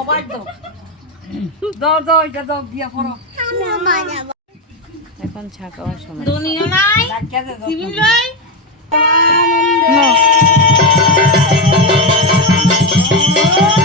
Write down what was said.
Mobile দাও দাও দাও এটা দাও দিয়া করো এখন চা খাওয়ার সময় দুনিয়া নাই সিভিল লই No.